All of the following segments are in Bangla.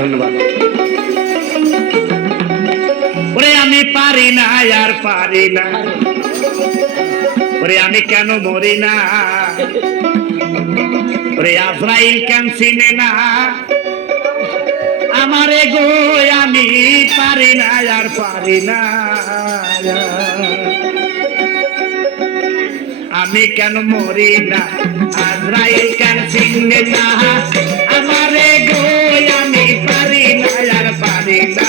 ধন্যবাদ। ওরে আমি পারি না আর পারি না, ওরে আমি কেন মরি না, ওরে আজরাইল কেন চিনে না আমারে গো, আমি পারি না আর পারি না, আমি কেন মরি না, আজরাইল কেন চিনে না আমারে গো, আমি পারি না আর পারি না।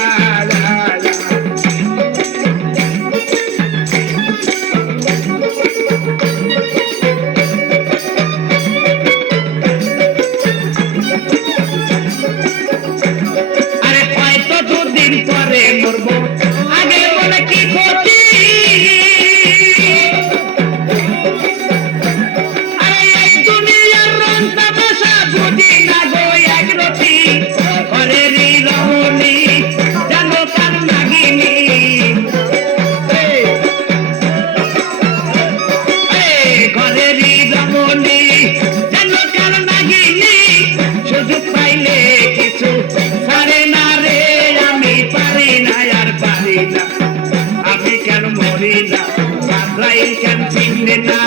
আরে হয়তো দুদিন পরে মরবো, আগে বলে কি ক্ষতি, আমি কেন মরি না, আজরাইল কেন চিনে না